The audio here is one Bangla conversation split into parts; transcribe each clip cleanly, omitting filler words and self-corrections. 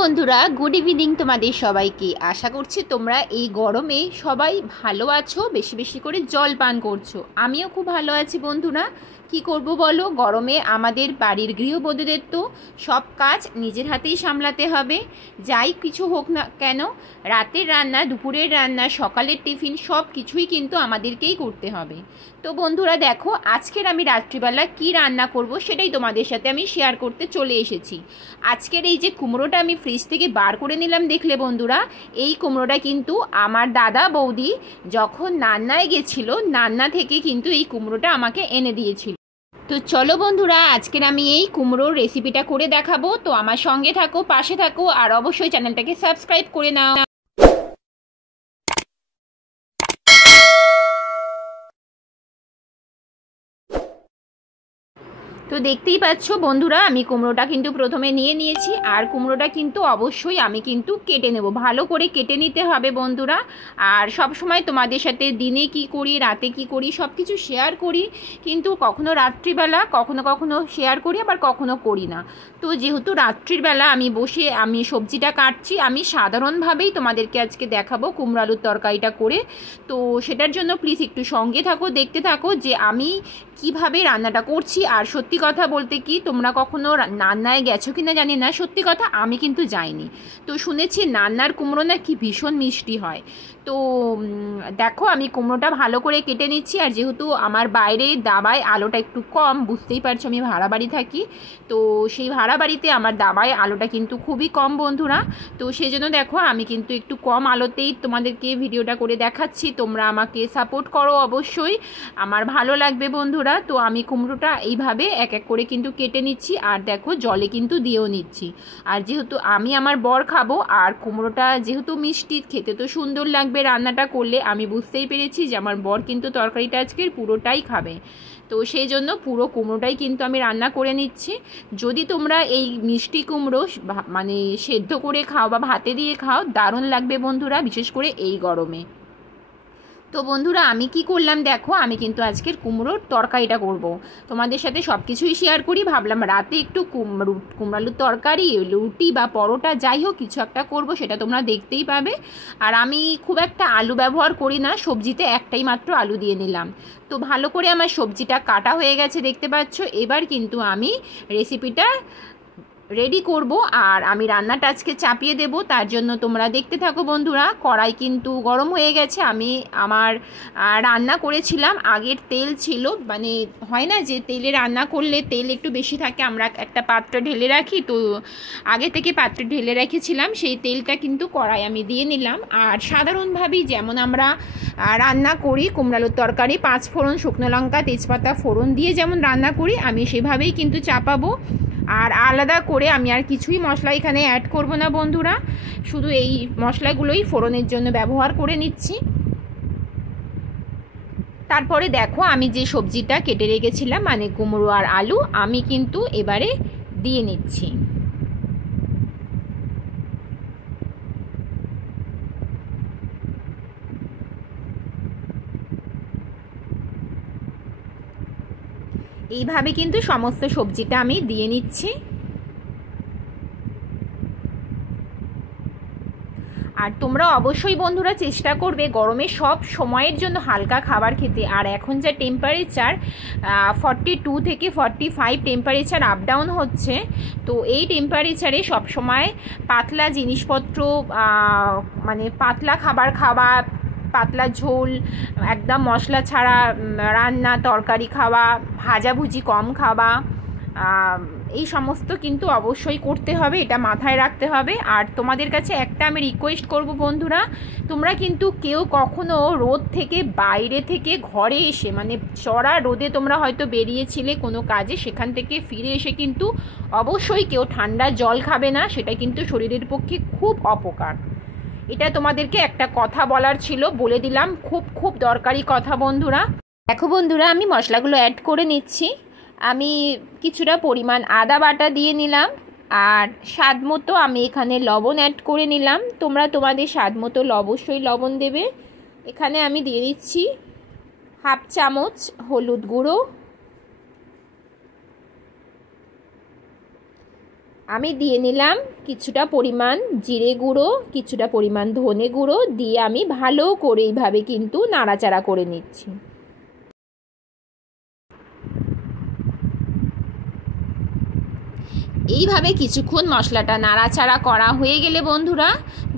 বন্ধুরা, গুড ইভিনিং তোমাদের সবাইকে। আশা করছি তোমরা এই গরমে সবাই ভালো আছো, বেশি বেশি করে জল পান করছো। আমিও খুব ভালো আছি বন্ধুরা। কি করব বলো, গরমে আমাদের বাড়ির গৃহবধূদের তো সব কাজ নিজের হাতেই সামলাতে হবে। যাই কিছু হোক না কেন, রাতের রান্না, দুপুরের রান্না, সকালের টিফিন সব কিছুই কিন্তু আমাদেরকেই করতে হবে। তো বন্ধুরা দেখো, আজকের আমি রাত্রিবেলা কি রান্না করব সেটাই তোমাদের সাথে আমি শেয়ার করতে চলে এসেছি। আজকের এই যে কুমড়োটা আমি ফ্রিজ থেকে বার করে নিলাম, দেখলে বন্ধুরা, এই কুমড়োটা কিন্তু আমার দাদা বৌদি যখন নান্নায় গেছিল, নান্না থেকে কিন্তু এই কুমড়োটা আমাকে এনে দিয়েছিল। তো চলো বন্ধুরা, আজকের আমি এই কুমড়োর রেসিপিটা করে দেখাবো। তো আমার সঙ্গে থাকো, পাশে থাকো, আর অবশ্যই চ্যানেলটাকে সাবস্ক্রাইব করে নাও। তো দেখতেই পাচ্ছ বন্ধুরা, আমি কুমড়োটা কিন্তু প্রথমে নিয়ে নিয়েছি, আর কুমড়োটা কিন্তু অবশ্যই আমি কিন্তু কেটে নেব। ভালো করে কেটে নিতে হবে বন্ধুরা। আর সব সময় তোমাদের সাথে দিনে কি করি, রাতে কি করি, সব কিছু শেয়ার করি, কিন্তু কখনো রাত্রিবেলা কখনো কখনো শেয়ার করি, আবার কখনো করি না। তো যেহেতু রাত্রির বেলা আমি বসে আমি সবজিটা কাটছি, আমি সাধারণভাবেই তোমাদেরকে আজকে দেখাবো কুমড়ো আলুর তরকারিটা করে। তো সেটার জন্য প্লিজ একটু সঙ্গে থাকো, দেখতে থাকো যে আমি কিভাবে রান্নাটা করছি। আর সত্যি কথা বলতে কি, তোমরা কখনো রান্নায় গেছো কিনা জানি না, সত্যি কথা আমি কিন্তু যাইনি। তো শুনেছি নান্নার কুমড়ো নাকি ভীষণ মিষ্টি হয়। তো দেখো, আমি কুমড়োটা ভালো করে কেটে নিচ্ছি। আর যেহেতু আমার বাইরে দাবায় আলোটা একটু কম, বুঝতেই পারছো আমি ভাড়া বাড়ি থাকি, তো সেই ভাড়া বাড়িতে আমার দাবায় আলোটা কিন্তু খুবই কম বন্ধুরা। তো সেই জন্য দেখো, আমি কিন্তু একটু কম আলোতেই তোমাদেরকে ভিডিওটা করে দেখাচ্ছি। তোমরা আমাকে সাপোর্ট করো অবশ্যই, আমার ভালো লাগবে বন্ধুরা। তো আমি কুমড়োটা এইভাবে এক এক করে কিন্তু কেটে নিচ্ছি, আর দেখো জলে কিন্তু দিয়েও নিচ্ছি। আর যেহেতু আমি আমার বর খাবো, আর কুমড়োটা যেহেতু মিষ্টি, খেতে তো সুন্দর লাগবে রান্নাটা করলে, আমি বুঝতেই পেরেছি যে আমার বর কিন্তু তরকারিটা আজকের পুরোটাই খাবে। তো সেই জন্য পুরো কুমড়োটাই কিন্তু আমি রান্না করে নিচ্ছি। যদি তোমরা এই মিষ্টি কুমড়ো মানে সেদ্ধ করে খাও বা ভাতে দিয়ে খাও, দারুণ লাগবে বন্ধুরা, বিশেষ করে এই গরমে। তো বন্ধুরা, আমি কি করলাম দেখো, আমি কিন্তু আজকের কুমড়োর তরকারিটা করব। তোমাদের সাথে সব কিছুই শেয়ার করি, ভাবলাম রাতে একটু কুমড়ালুর তরকারি, রুটি বা পরোটা, যাই হোক কিছু একটা করব, সেটা তোমরা দেখতেই পাবে। আর আমি খুব একটা আলু ব্যবহার করি না সবজিতে, একটাই মাত্র আলু দিয়ে নিলাম। তো ভালো করে আমার সবজিটা কাটা হয়ে গেছে, দেখতে পাচ্ছ। এবার কিন্তু আমি রেসিপিটা রেডি করব, আর আমি রান্নাটা আজকে চাপিয়ে দেব। তার জন্য তোমরা দেখতে থাকো বন্ধুরা। কড়াই কিন্তু গরম হয়ে গেছে। আমি আমার রান্না করেছিলাম, আগের তেল ছিল, মানে হয় না যে তেলে রান্না করলে তেল একটু বেশি থাকে, আমরা একটা পাত্রে ঢেলে রাখি, তো আগে থেকে পাত্রে ঢেলে রেখেছিলাম, সেই তেলটা কিন্তু কড়াই আমি দিয়ে নিলাম। আর সাধারণভাবেই যেমন আমরা রান্না করি কুমড়ো আলুর তরকারি, 5 ফোড়ন, শুকনো লঙ্কা, তেজপাতা ফোড়ন দিয়ে যেমন রান্না করি, আমি সেভাবেই কিন্তু চাপাবো। আর আলাদা করে আমি আর কিছুই মশলা এখানে অ্যাড করব না বন্ধুরা, শুধু এই মশলাগুলোই ফোড়নের জন্য ব্যবহার করে নিচ্ছি। তারপরে দেখো, আমি যে সবজিটা কেটে রেখেছিলাম, মানে কুমড়ো আর আলু, আমি কিন্তু এবারে দিয়ে নিচ্ছি। এইভাবে কিন্তু সমস্ত সবজিটা আমি দিয়ে নিচ্ছি। আর তোমরা অবশ্যই বন্ধুরা চেষ্টা করবে গরমে সব সময়ের জন্য হালকা খাবার খেতে। আর এখন যা টেম্পারেচার, 42 থেকে 45 টেম্পারেচার আপ ডাউন হচ্ছে, তো এই টেম্পারেচারে সবসময় পাতলা জিনিসপত্র, মানে পাতলা খাবার খাওয়া, পাতলা ঝোল, একদম মশলা ছাড়া রান্না তরকারি খাওয়া, ভাজাভুজি কম খাওয়া, এই সমস্ত কিন্তু অবশ্যই করতে হবে, এটা মাথায় রাখতে হবে। আর তোমাদের কাছে একটা আমি রিকোয়েস্ট করব বন্ধুরা, তোমরা কিন্তু কেউ কখনো রোদ থেকে বাইরে থেকে ঘরে এসে, মানে চড়া রোদে তোমরা হয়তো বেরিয়েছিলে কোনো কাজে, সেখান থেকে ফিরে এসে কিন্তু অবশ্যই কেউ ঠান্ডা জল খাবে না, সেটা কিন্তু শরীরের পক্ষে খুব অপকার। এটা তোমাদেরকে একটা কথা বলার ছিল, বলে দিলাম, খুব খুব দরকারি কথা বন্ধুরা। দেখো বন্ধুরা, আমি মশলাগুলো অ্যাড করে নিচ্ছি। আমি কিছুটা পরিমাণ আদা বাটা দিয়ে নিলাম, আর স্বাদ মতো আমি এখানে লবণ অ্যাড করে নিলাম। তোমরা তোমাদের স্বাদ মতো অবশ্যই লবণ দেবে। এখানে আমি দিয়ে দিচ্ছি 1/2 চামচ হলুদ গুঁড়ো, আমি দিয়ে নিলাম কিছুটা পরিমাণ জিরে গুঁড়ো, কিছুটা পরিমাণ ধনে গুঁড়ো দিয়ে আমি ভালো করে এইভাবে কিন্তু নাড়াচাড়া করে নিচ্ছি। এইভাবে কিছুক্ষণ মশলাটা নাড়াচাড়া করা হয়ে গেলে বন্ধুরা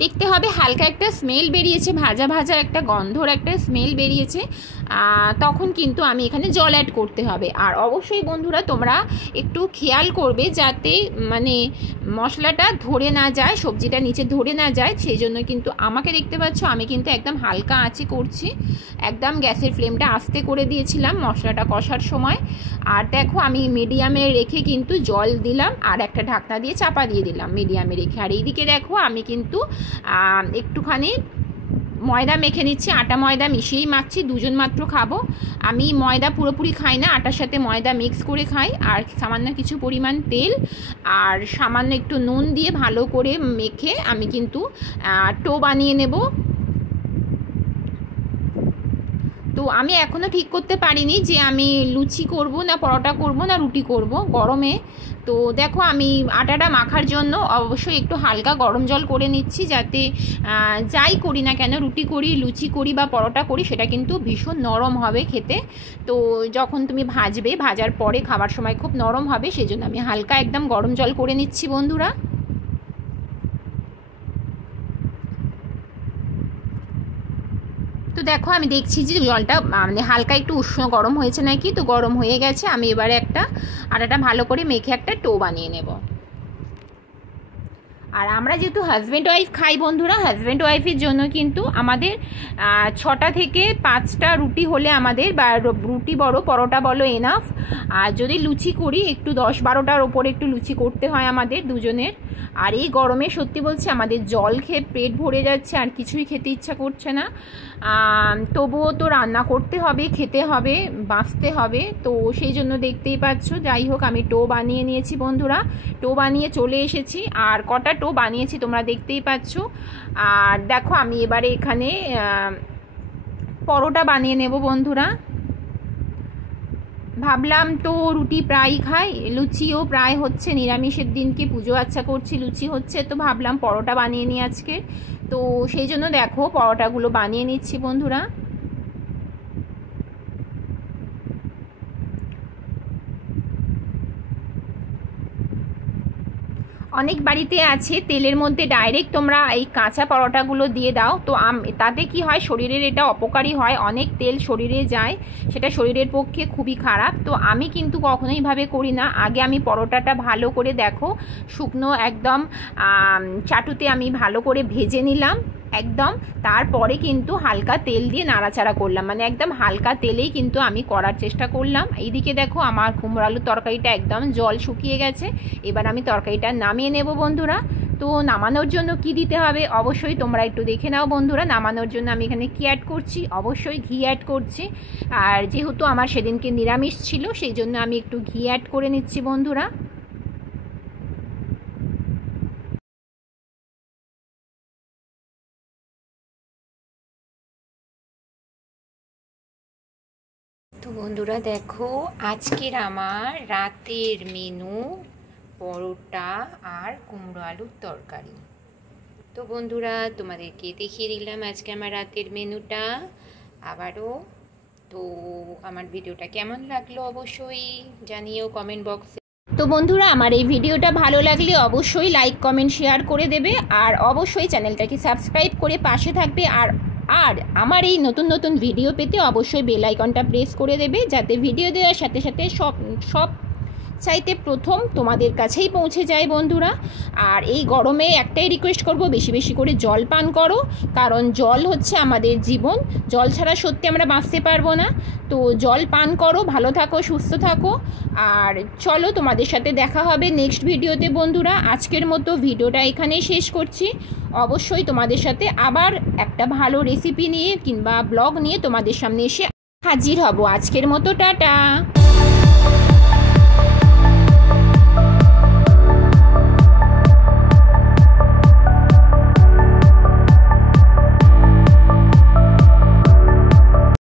দেখতে হবে হালকা একটা স্মেল বেরিয়েছে, ভাজা ভাজা একটা গন্ধর একটা স্মেল বেরিয়েছে, তখন কিন্তু আমি এখানে জল অ্যাড করতে হবে। আর অবশ্যই বন্ধুরা তোমরা একটু খেয়াল করবে যাতে মানে মশলাটা ধরে না যায়, সবজিটা নিচে ধরে না যায়, সেই জন্য কিন্তু আমাকে দেখতে পাচ্ছ আমি কিন্তু একদম হালকা আঁচে করছি, একদম গ্যাসের ফ্লেমটা আস্তে করে দিয়েছিলাম মশলাটা কষার সময়। আর দেখো আমি মিডিয়ামে রেখে কিন্তু জল দিলাম আর একটা ঢাকনা দিয়ে চাপা দিয়ে দিলাম মিডিয়ামে রেখে। আর এইদিকে দেখো আমি কিন্তু একটুখানি ময়দা মেখে নিচ্ছি, আটা ময়দা মিশিয়েই মাখছি, দুজন মাত্র খাবো। আমি ময়দা পুরোপুরি খাই না, আটার সাথে ময়দা মিক্স করে খাই। আর সামান্য কিছু পরিমাণ তেল আর সামান্য একটু নুন দিয়ে ভালো করে মেখে আমি কিন্তু টো বানিয়ে নেব। তো আমি এখনও ঠিক করতে পারিনি যে আমি লুচি করব না পরোটা করব না রুটি করব গরমে। তো দেখো আমি আটাটা মাখার জন্য অবশ্যই একটু হালকা গরম জল করে নিচ্ছি, যাতে যাই করি না কেন, রুটি করি, লুচি করি বা পরোটা করি, সেটা কিন্তু ভীষণ নরম হবে খেতে। তো যখন তুমি ভাজবে, ভাজার পরে খাবার সময় খুব নরম হবে, সেই জন্য আমি হালকা একদম গরম জল করে নিচ্ছি বন্ধুরা। তো দেখো আমি দেখছি যে জলটা মানে হালকা একটু উষ্ণ গরম হয়েছে নাকি, তো গরম হয়ে গেছে। আমি এবারে আটাটা ভালো করে মেখে একটা টো বানিয়ে নেব। আর আমরা যেহেতু হাজব্যান্ড ওয়াইফ খাই বন্ধুরা, হাজব্যান্ড ওয়াইফের জন্য কিন্তু আমাদের 6টা থেকে 5টা রুটি হলে আমাদের, বা রুটি বড় পরোটা বলো, এনাফ। আর যদি লুচি করি একটু 10-12টার ওপরে একটু লুচি করতে হয় আমাদের দুজনের। আর এই গরমে সত্যি বলছি আমাদের জল খেয়ে পেট ভরে যাচ্ছে, আর কিছুই খেতে ইচ্ছা করছে না। তবুও তো রান্না করতে হবে, খেতে হবে, বাঁচতে হবে, তো সেই জন্য দেখতেই পাচ্ছ। যাই হোক আমি টো বানিয়ে নিয়েছি বন্ধুরা, টো বানিয়ে চলে এসেছি। আর কটা টো বানিয়েছি তোমরা দেখতেই পাচ্ছ। আর দেখো আমি এবারে এখানে পরোটা বানিয়ে নেব বন্ধুরা। ভাবলাম তো রুটি প্রায় খাই, লুচিও প্রায় হচ্ছে, নিরামিষের দিনকে পুজো আচ্ছা করছি, লুচি হচ্ছে, তো ভাবলাম পরোটা বানিয়ে নিই আজকে। তো সেই জন্য দেখো পরোটাগুলো বানিয়ে নিচ্ছি বন্ধুরা। অনেক বাড়িতে আছে তেলের মধ্যে ডাইরেক্ট তোমরা এই কাঁচা পরোটাগুলো দিয়ে দাও, তো তাতে কি হয়, শরীরের এটা অপকারী হয়, অনেক তেল শরীরে যায়, সেটা শরীরের পক্ষে খুবই খারাপ। তো আমি কিন্তু কখনোই ভাবে করি না। আগে আমি পরোটাটা ভালো করে দেখো শুকনো একদম চাটুতে আমি ভালো করে ভেজে নিলাম একদম, তারপরে কিন্তু হালকা তেল দিয়ে নাড়াচাড়া করলাম, মানে একদম হালকা তেলেই কিন্তু আমি করার চেষ্টা করলাম। এইদিকে দেখো আমার কুমড়ো আলুর তরকারিটা একদম জল শুকিয়ে গেছে। এবার আমি তরকারিটা নামিয়ে নেব বন্ধুরা। তো নামানোর জন্য কি দিতে হবে অবশ্যই তোমরা একটু দেখে নাও বন্ধুরা। নামানোর জন্য আমি এখানে কি অ্যাড করছি, অবশ্যই ঘি অ্যাড করছি। আর যেহেতু আমার সেদিনকে নিরামিষ ছিল, সেই জন্য আমি একটু ঘি অ্যাড করে নিচ্ছি বন্ধুরা। তো বন্ধুরা দেখো আজকের আমার রাতের মেনু পরোটা আর কুমড়ো আলুর তরকারি। তো বন্ধুরা তোমাদেরকে দেখিয়ে দিলাম আজকে আমার রাতের মেনুটা আবারও। তো আমার ভিডিওটা কেমন লাগলো অবশ্যই জানিও কমেন্ট বক্সে। তো বন্ধুরা আমার এই ভিডিওটা ভালো লাগলে অবশ্যই লাইক কমেন্ট শেয়ার করে দেবে, আর অবশ্যই চ্যানেলটাকে সাবস্ক্রাইব করে পাশে থাকবে। আর আমার এই নতুন নতুন ভিডিও পেতে অবশ্যই বেল আইকনটা প্রেস করে দেবে, যাতে ভিডিও দেওয়ার সাথে সাথে সব চাইতে প্রথম তোমাদের কাছেই পৌঁছে যায় বন্ধুরা। আর এই গরমে একটাই রিকোয়েস্ট করব, বেশি বেশি করে জল পান করো, কারণ জল হচ্ছে আমাদের জীবন, জল ছাড়া সত্যি আমরা বাঁচতে পারবো না। তো জল পান করো, ভালো থাকো, সুস্থ থাকো। আর চলো তোমাদের সাথে দেখা হবে নেক্সট ভিডিওতে বন্ধুরা। আজকের মতো ভিডিওটা এখানেই শেষ করছি। অবশ্যই তোমাদের সাথে আবার একটা ভালো রেসিপি নিয়ে কিংবা ব্লগ নিয়ে তোমাদের সামনে এসে হাজির হব। আজকের মতো টাটা।